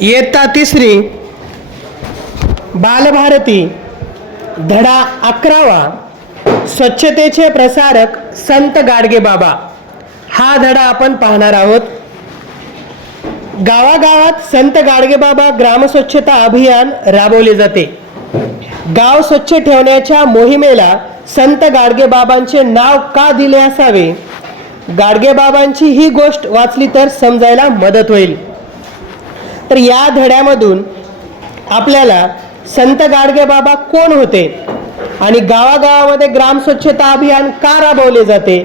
इयत्ता तिसरी. बालभारती. धडा अकरावा. स्वच्छतेचे प्रसारक संत गाडगे बाबा. हा धडा आपण पाहणार आहोत. गावागावात संत गाडगेबाबा ग्रामस्वच्छता अभियान राबवले जाते. गाव स्वच्छ ठेवण्याच्या मोहिमेला संत गाडगेबाबांचे नाव का दिले असावे? गाडगेबाबांची ही गोष्ट वाचली तर समजायला मदत होईल. तर या धड्यामधून आपल्याला संत गाडगेबाबा कोण होते? आणि गावागावामध्ये ग्राम स्वच्छता अभियान का राबवले जाते?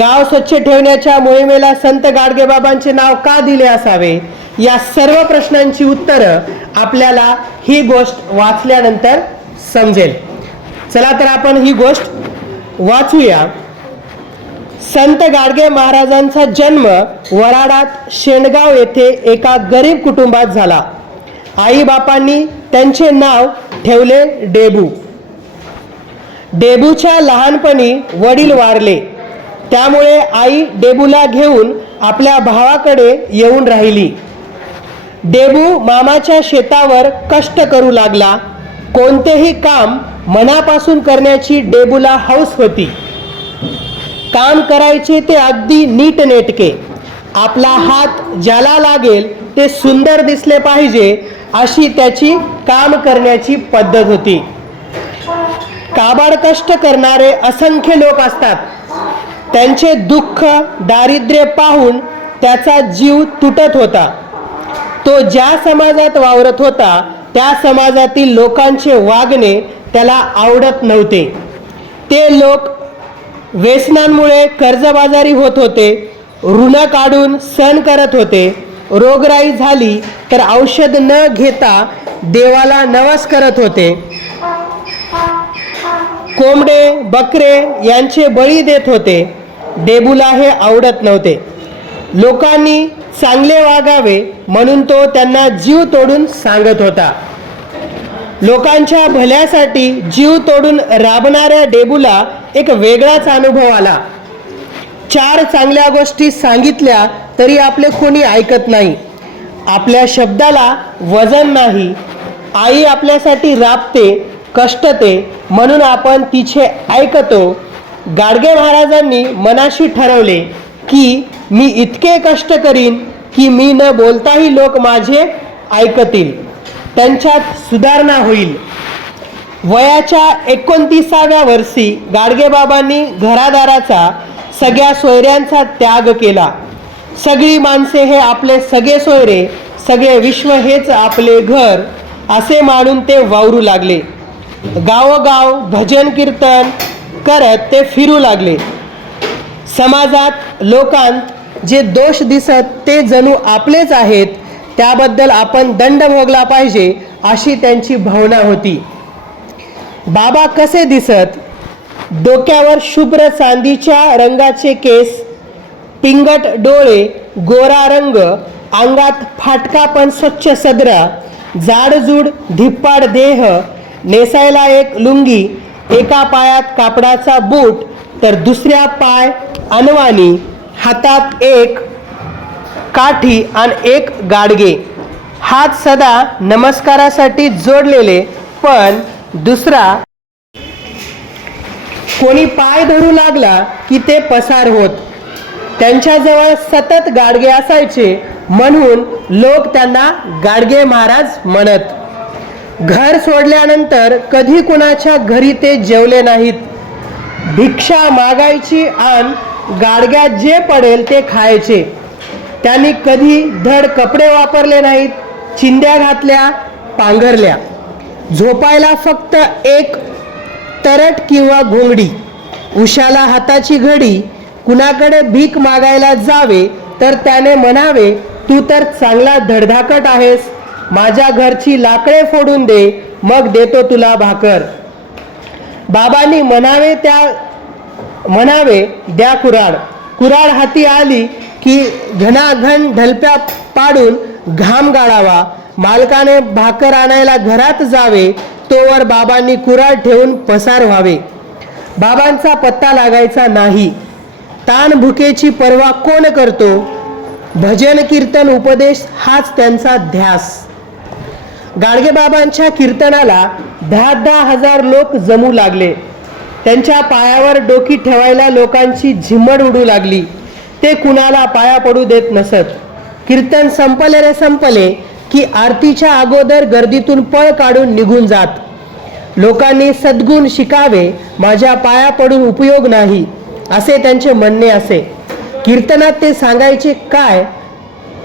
गाव स्वच्छ ठेवण्याच्या मोहिमेला संत गाडगेबाबांचे नाव का दिले असावे? या सर्व प्रश्नांची उत्तरं आपल्याला ही गोष्ट वाचल्यानंतर समजेल. चला तर आपण ही गोष्ट वाचूया. संत गाडगे महाराजांचा जन्म वराडात शेंडगाव येथे एका गरीब कुटुंबात झाला. आईबापांनी त्यांचे नाव ठेवले डेबू. डेबूच्या लहानपणी वडील वारले. त्यामुळे आई डेबूला घेऊन आपल्या भावाकडे येऊन राहिली. डेबू मामाच्या शेतावर कष्ट करू लागला. कोणतेही काम मनापासून करण्याची डेबूला हौस होती. काम करायचे ते अगदी नीटनेटके आपला हात ज्याला लागेल ते सुंदर दिसले पाहिजे अशी त्याची काम करण्याची पद्धत होती. काबाड कष्ट करणारे असंख्य लोक असतात. त्यांचे दुःख दारिद्र्य पाहून त्याचा जीव तुटत होता. तो ज्या समाजात वावरत होता त्या समाजातील लोकांचे वागणे त्याला आवडत नव्हते. ते लोक व्यसनांमुळे कर्जबाजारी होत होते ऋण काढून सण करत होते रोगराई झाली तर औषध न घेता देवाला नवस करत होते. कोंबडे बकरे यांचे बळी देत होते. देबूला हे आवडत नव्हते. लोकांनी चांगले वागावे म्हणून तो त्यांना जीव तोडून सांगत होता. लोकांच्या भल्यासाठी जीव तोडून राबणाऱ्या डेबूला एक वेगळाच अनुभव आला. चार चांगल्या गोष्टी सांगितल्या तरी आपले कोणी ऐकत नाही. आपल्या शब्दाला वजन नाही. आई आपल्यासाठी राबते कष्टते म्हणून आपण तिचे ऐकतो. गाडगे महाराजांनी मनाशी ठरवले की मी इतके कष्ट करीन की मी न बोलताही लोक माझे ऐकतील. त्यांच्यात सुधारणा होईल. वयाच्या एकोणतीसाव्या वर्षी गाडगेबाबांनी घरादाराचा सगळ्या सोयऱ्यांचा त्याग केला. सगळी माणसे हे आपले सगळे सोयरे सगळे विश्व हेच आपले घर असे मानून ते वावरू लागले. गावोगाव भजन कीर्तन करत ते फिरू लागले. समाजात लोकांत जे दोष दिसत ते जणू आपलेच आहेत त्याबद्दल आपण दंड भोगला पाहिजे अशी त्यांची भावना होती. बाबा कसे दिसत? डोक्यावर शुभ्र चांदीच्या रंगाचे केस पिंगट डोळे गोरा रंग अंगात फाटका पण स्वच्छ सदरा जाडजूड धिप्पाड देह नेसायला एक लुंगी एका पायात कापडाचा बूट तर दुसऱ्या पाय अनवानी हातात एक काठी आणि एक गाडगे. हात सदा नमस्कारासाठी जोडलेले पण दुसरा कोणी पाय धरू लागला की ते पसार होत. त्यांच्याजवळ सतत गाडगे असायचे म्हणून लोक त्यांना गाडगे महाराज म्हणत. घर सोडल्यानंतर कधी कुणाच्या घरी ते जेवले नाहीत. भिक्षा मागायची आणि गाडग्यात जे पडेल ते खायचे. त्यांनी कधी धड कपडे वापरले नाहीत चिंध्या घातल्या पांघरल्या. झोपायला फक्त एक तरट किंवा घोंगडी उशाला हाताची घडी कुणाकडे भीक मागायला जावे तर त्याने म्हणावे तू तर चांगला धडधाकट आहेस माझ्या घरची लाकडे फोडून दे मग देतो तुला भाकर. बाबांनी म्हणावे त्या म्हणावे द्या कुराड. कुराड हाती आली की घनाघन ढलप्या पाडून घाम गाळावा. मालकाने भाकर आणायला घरात जावे तोवर बाबांनी कुराड ठेवून पसार व्हावे. बाबांचा पत्ता लागायचा नाही. तान भुकेची पर्वा कोण करतो? भजन कीर्तन उपदेश हाच त्यांचा ध्यास. गाडगेबाबांच्या कीर्तनाला दहा दहा हजार लोक जमू लागले. त्यांच्या पायावर डोकी ठेवायला लोकांची झिम्मड उडू लागली. ते कुणाला पाया पडू देत नसत. कीर्तन संपले रे संपले की आरतीच्या अगोदर गर्दीतून पळ काढून निघून जात. लोकांनी सद्गुण शिकावे माझ्या पाया पडून उपयोग नाही असे त्यांचे म्हणणे असे. कीर्तनात ते सांगायचे काय?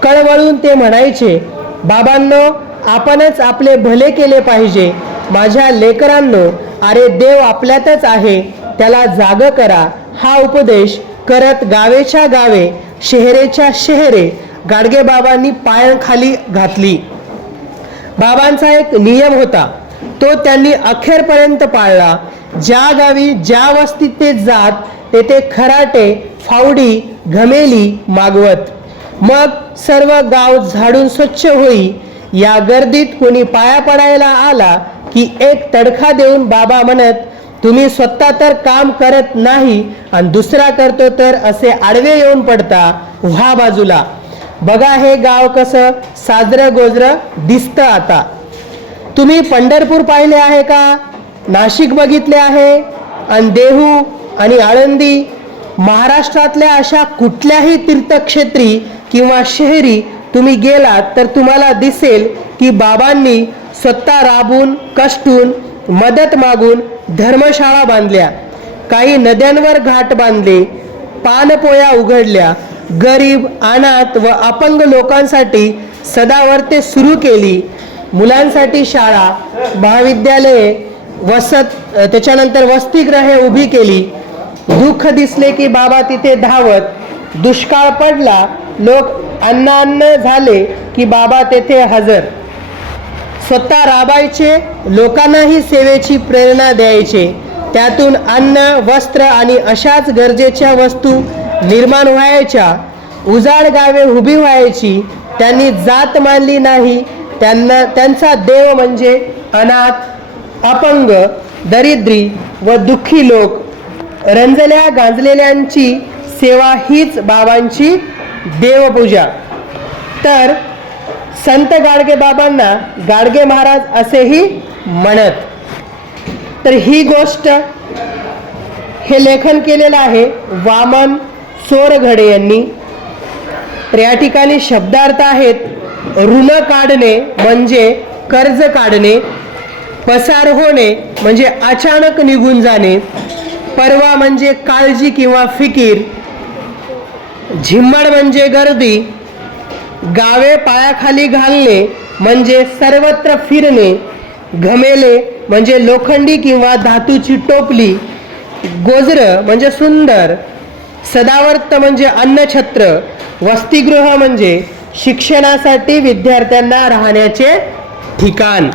कळवळून ते म्हणायचे बाबांनो आपणच आपले भले केले पाहिजे. माझ्या लेकरांनो अरे देव आपल्यातच आहे त्याला जाग करा. हा उपदेश करत गावेच्या गावे शहरेच्या शहरे गाडगेबाबांनी पायांखाली घातली. बाबांचा एक नियम होता. तो त्यांनी अखेरपर्यंत पाळला. ज्या गावी ज्या वस्तीत ते जात तेथे खराटे फावडी घमेली मागवत. मग सर्व गाव झाडून स्वच्छ होई. या गर्दीत कोणी पाया पडायला आला की एक तडखा देऊन बाबा म्हणत तुम्ही स्वतः तर काम करत नाही आणि दुसरा करतो तर असे आडवे येऊन पडता. व्हा बाजूला. बघा हे गाव कसं साजरं गोजरं दिसतं आता. तुम्ही पंढरपूर पाहिले आहे का? नाशिक बघितले आहे. आणि देहू आणि आळंदी महाराष्ट्रातल्या अशा कुठल्याही तीर्थक्षेत्री किंवा शहरी तुम्ही गेलात तर तुम्हाला दिसेल की बाबांनी स्वतः राबून कष्टून मदत मागून धर्मशाळा बांधल्या. काही नद्यांवर घाट बांधले पानपोया उघडल्या गरीब अनाथ व अपंग लोकांसाठी सदावर्ते सुरू केली. मुलांसाठी शाळा महाविद्यालये वसत त्याच्यानंतर वसतिगृहे उभी केली. दुःख दिसले की बाबा तिथे धावत. दुष्काळ पडला लोक अन्नान्न झाले की बाबा तेथे हजर. स्वतः राबायचे लोकांनाही सेवेची प्रेरणा द्यायचे. त्यातून अन्न वस्त्र आणि अशाच गरजेच्या वस्तू निर्माण व्हायच्या उजाड गावे उभी व्हायची त्यांनी जात मानली नाही त्यांना त्यांचा देव म्हणजे अनाथ अपंग दरिद्री व दुःखी लोक. रंजल्या गांजलेल्यांची सेवा हीच बाबांची देवपूजा. तर संत गाडगे बाबांना गाडगे महाराज असेही म्हणत. तर ही गोष्ट हे लेखन केलेलं आहे वामन चोरघडे यांनी. तर या ठिकाणी शब्दार्थ आहेत ऋण काढणे म्हणजे कर्ज काढणे पसार होणे म्हणजे अचानक निघून जाणे परवा म्हणजे काळजी किंवा फिकीर झिम्मड म्हणजे गर्दी गावे पायाखाली घालणे म्हणजे सर्वत्र फिरणे घमेले म्हणजे लोखंडी किंवा धातूची टोपली गोजरं म्हणजे सुंदर सदावर्त म्हणजे अन्नछत्र वसतिगृह म्हणजे शिक्षणासाठी विद्यार्थ्यांना राहण्याचे ठिकाण.